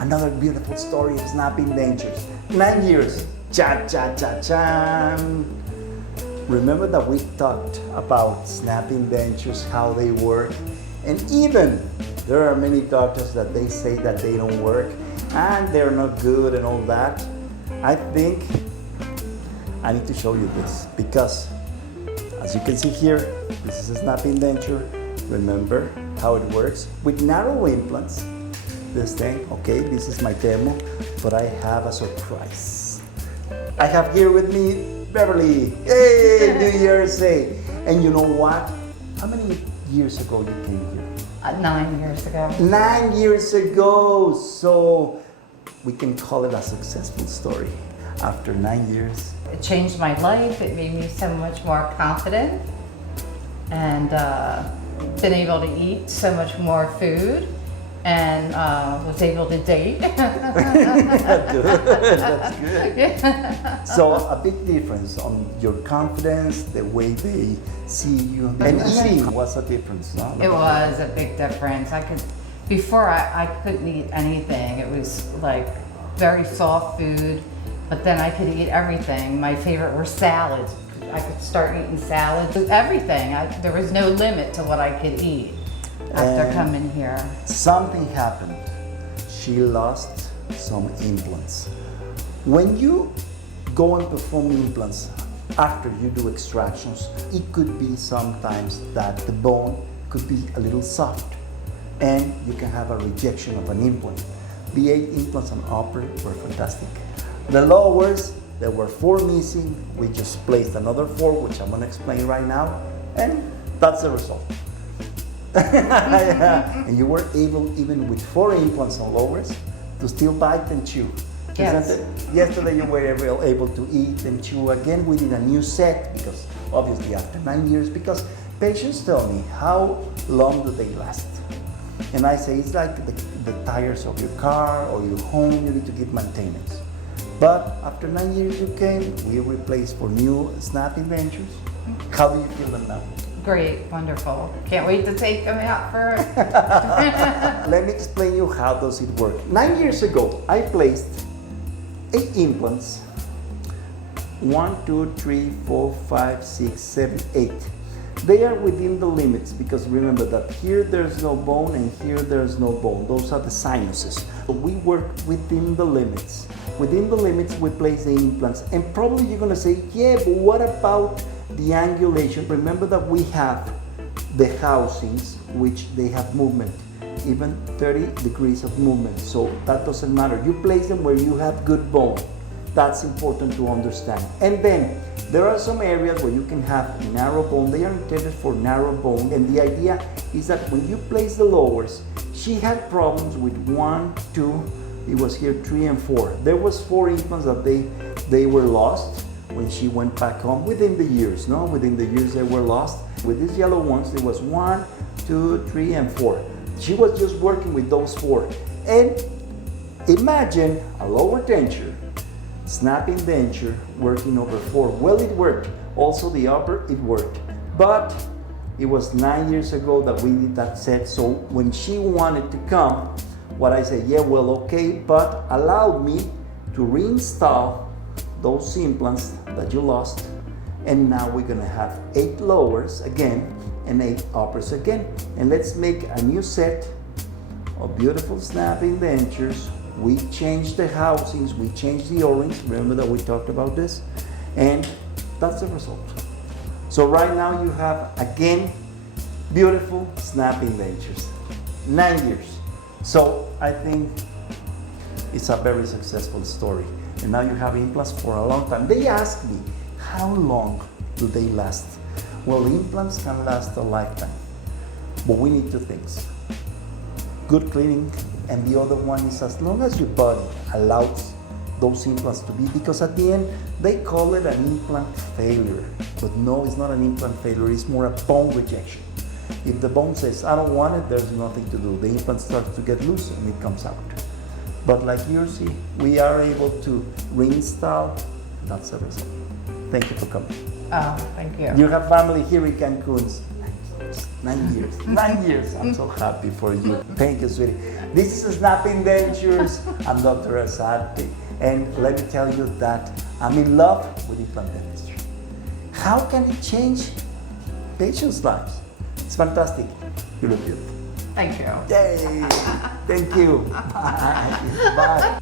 another beautiful story of snapping dentures. 9 years. Cha cha cha cha. Remember that we talked about snapping dentures, how they work, and even there are many doctors that they say that they don't work and they're not good and all that. I think I need to show you this because as you can see here, this is a snapping denture. Remember how it works with narrow implants. This thing, okay, this is my demo, but I have a surprise. I have here with me Berverly. Hey, New Year's Day. And you know what? How many years ago you came here? 9 years ago. 9 years ago. So we can call it a successful story after 9 years. It changed my life. It made me so much more confident and been able to eat so much more food and was able to date. That's good. Yeah. So a big difference on your confidence, the way they see you, and eating was a difference, no? It was a big difference. Before I couldn't eat anything. It was like very soft food, but then I could eat everything. My favorite were salads. I could start eating salads, everything. There was no limit to what I could eat after coming here. Something happened. She lost some implants. When you go and perform implants after you do extractions, it could be sometimes that the bone could be a little soft and you can have a rejection of an implant. The 8 implants on upper were fantastic. The lowers, there were 4 missing. We just placed another 4, which I'm going to explain right now, and that's the result. And you were able, even with 4 implants on lowers, to still bite and chew. Yes. Yesterday you were able to eat and chew again. We did a new set because obviously after 9 years, because patients tell me how long do they last. And I say it's like the tires of your car or your home, you need to give maintenance. But after 9 years you came, we replaced for new snapping dentures. How do you feel them now? Great, wonderful. Can't wait to take them out for Let me explain you how does it work. 9 years ago, I placed 8 implants. 1, 2, 3, 4, 5, 6, 7, 8. They are within the limits because remember that here there's no bone and here there's no bone. Those are the sinuses. So we work within the limits. Within the limits, we place the implants. And probably you're gonna say, yeah, but what about the angulation? Remember that we have the housings, which they have movement, even 30 degrees of movement. So that doesn't matter. You place them where you have good bone. That's important to understand. And then there are some areas where you can have narrow bone. They are intended for narrow bone. And the idea is that when you place the lowers, she had problems with 1, 2, it was here 3 and 4. There was 4 implants that they were lost when she went back home within the years, no? Within the years they were lost. With these yellow ones, there was 1, 2, 3, and 4. She was just working with those 4. And imagine a lower denture, snapping denture, working over 4. Well, it worked. Also the upper, it worked. But it was 9 years ago that we did that set. So when she wanted to come, what I said, yeah, well, okay, but allow me to reinstall those implants that you lost, and now we're gonna have 8 lowers again and 8 uppers again, and let's make a new set of beautiful snapping dentures. We changed the housings, we changed the O-rings. Remember that we talked about this, and that's the result. So right now you have again beautiful snapping dentures. 9 years. So I think it's a very successful story. And now you have implants for a long time. They ask me, how long do they last? Well, implants can last a lifetime, but we need 2 things. Good cleaning, and the other one is as long as your body allows those implants to be, because at the end, they call it an implant failure. But no, it's not an implant failure, it's more a bone rejection. If the bone says, I don't want it, there's nothing to do. The implant starts to get loose and it comes out. But like you see, we are able to reinstall. That's the result. Thank you for coming. Oh, thank you. You have family here in Cancun. years. 9 years. 9 years. I'm so happy for you. Thank you, sweetie. This is Snap-in-Dentures. I'm Dr. Arzate. And let me tell you that I'm in love with implant dentistry. How can it change patients' lives? It's fantastic. You look beautiful. Thank you. Yay! Thank you. Bye. Bye.